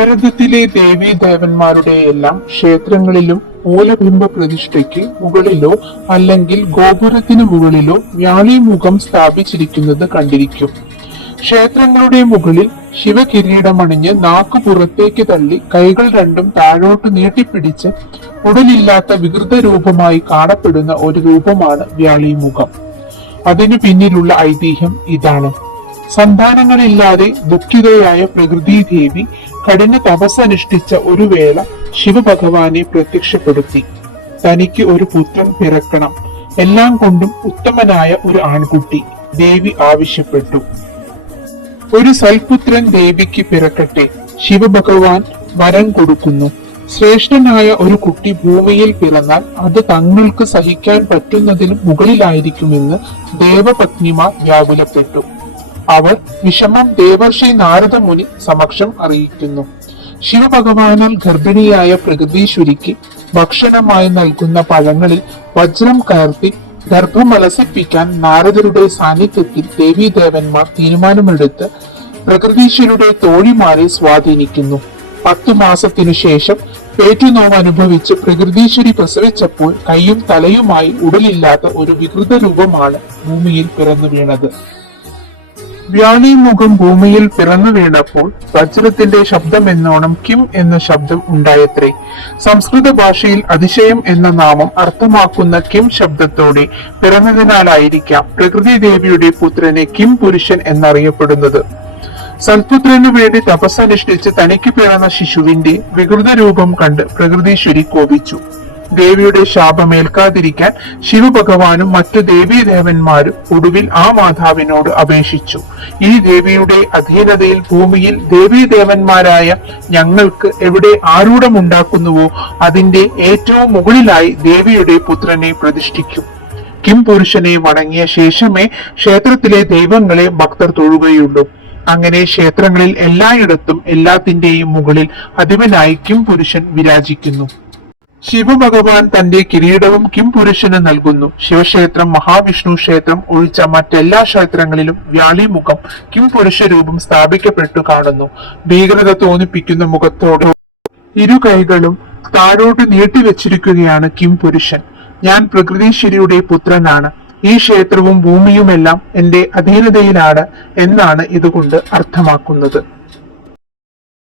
ഭാരതത്തിലെ ദേവീദേവന്മാരുടെ എല്ലാം ക്ഷേത്രങ്ങളിലും മൂലബിംബ പ്രതിഷ്ഠയ്ക്ക് മുകളിലോ അല്ലെങ്കിൽ ഗോപുരത്തിന് മുകളിലോ വ്യാളിമുഖം സ്ഥാപിച്ചിരിക്കുന്നത് കണ്ടിരിക്കും. ക്ഷേത്രങ്ങളുടെ മുകളിൽ ശിവകിരീടമണിഞ്ഞ് നാക്ക് പുറത്തേക്ക് തള്ളി കൈകൾ രണ്ടും താഴോട്ട് നീട്ടിപ്പിടിച്ച് ഉടലില്ലാത്ത വികൃത രൂപമായി കാണപ്പെടുന്ന ഒരു രൂപമാണ് വ്യാളിമുഖം. അതിനു പിന്നിലുള്ള ഐതിഹ്യം ഇതാണ്. സന്താനങ്ങളില്ലാതെ ദുഃഖിതയായ പ്രകൃതി ദേവി കഠിന തപസ്സനുഷ്ഠിച്ച ഒരു വേള ശിവഭഗവാനെ പ്രത്യക്ഷപ്പെടുത്തി. തനിക്ക് ഒരു പുത്രൻ പിറക്കണം, എല്ലാം കൊണ്ടും ഉത്തമനായ ഒരു ആൺകുട്ടി ദേവി ആവശ്യപ്പെട്ടു. ഒരു സൽപുത്രൻ ദേവിക്ക് പിറക്കട്ടെ. ശിവഭഗവാൻ വരം കൊടുക്കുന്നു. ശ്രേഷ്ഠനായ ഒരു കുട്ടി ഭൂമിയിൽ പിറന്നാൽ അത് തങ്ങൾക്ക് സഹിക്കാൻ പറ്റുന്നതിനും മുകളിലായിരിക്കുമെന്ന് ദേവപത്നിമാർ വ്യാകുലപ്പെട്ടു. അവർ വിഷമം ദേവർഷി നാരദ മുനി സമക്ഷം അറിയിക്കുന്നു. ശിവഭഗവാനാൽ ഗർഭിണിയായ പ്രകൃതീശ്വരിക്ക് ഭക്ഷണമായി നൽകുന്ന പഴങ്ങളിൽ വജ്രം കയർത്തി ഗർഭമലസിപ്പിക്കാൻ നാരദരുടെ സാന്നിധ്യത്തിൽ ദേവീദേവന്മാർ തീരുമാനമെടുത്ത് പ്രകൃതീശ്വരുടെ തോഴിമാരെ സ്വാധീനിക്കുന്നു. 10 മാസത്തിനു ശേഷം പേറ്റുനോവ് അനുഭവിച്ച് പ്രകൃതീശ്വരി പ്രസവിച്ചപ്പോൾ കൈയും തലയുമായി ഉടലില്ലാത്ത ഒരു വികൃത രൂപമാണ് ഭൂമിയിൽ പിറന്നു വീണത്. വ്യാളിമുഖം ഭൂമിയിൽ പിറന്നു വീണപ്പോൾ വജ്രത്തിന്റെ ശബ്ദം എന്നോണം കിം എന്ന ശബ്ദം ഉണ്ടായത്രേ. സംസ്കൃത ഭാഷയിൽ അതിശയം എന്ന നാമം അർത്ഥമാക്കുന്ന കിം ശബ്ദത്തോടെ പിറന്നതിനാലായിരിക്കാം പ്രകൃതി ദേവിയുടെ പുത്രനെ കിം പുരുഷൻ എന്നറിയപ്പെടുന്നത്. സൽപുത്രനു വേണ്ടി തപസ്സനുഷ്ഠിച്ച് തനിക്ക് പിറന്ന ശിശുവിന്റെ വികൃത രൂപം കണ്ട് പ്രകൃതീശ്വരി കോപിച്ചു. ദേവിയുടെ ശാപമേൽക്കാതിരിക്കാൻ ശിവഭഗവാനും മറ്റു ദേവീദേവന്മാരും ഒടുവിൽ ആ മാതാവിനോട് അപേക്ഷിച്ചു. ഈ ദേവിയുടെ അധീനതയിൽ ഭൂമിയിൽ ദേവീദേവന്മാരായ ഞങ്ങൾക്ക് എവിടെ ആരൂഢമുണ്ടാക്കുന്നുവോ അതിന്റെ ഏറ്റവും മുകളിലായി ദേവിയുടെ പുത്രനെ പ്രതിഷ്ഠിക്കും. കിം പുരുഷനെ വണങ്ങിയ ശേഷമേ ക്ഷേത്രത്തിലെ ദൈവങ്ങളെ ഭക്തർ തൊഴുകയുള്ളൂ. അങ്ങനെ ക്ഷേത്രങ്ങളിൽ എല്ലായിടത്തും എല്ലാത്തിന്റെയും മുകളിൽ അധിപനായി കിം പുരുഷൻ വിരാജിക്കുന്നു. ശിവഭഗവാൻ തന്റെ കിരീടവും കിം പുരുഷന് നൽകുന്നു. ശിവക്ഷേത്രം, മഹാവിഷ്ണു ക്ഷേത്രം ഒഴിച്ച മറ്റെല്ലാ ക്ഷേത്രങ്ങളിലും വ്യാളിമുഖം കിം പുരുഷ രൂപം സ്ഥാപിക്കപ്പെട്ടു കാണുന്നു. ഭീകരത തോന്നിപ്പിക്കുന്ന മുഖത്തോടെ ഇരു കൈകളും താഴോട്ട് നീട്ടിവെച്ചിരിക്കുകയാണ് കിം പുരുഷൻ. ഞാൻ പ്രകൃതീശ്വരിയുടെ പുത്രനാണ്. ഈ ക്ഷേത്രവും ഭൂമിയുമെല്ലാം എന്റെ അധീനതയിലാണ് എന്നാണ് ഇതുകൊണ്ട് അർത്ഥമാക്കുന്നത്.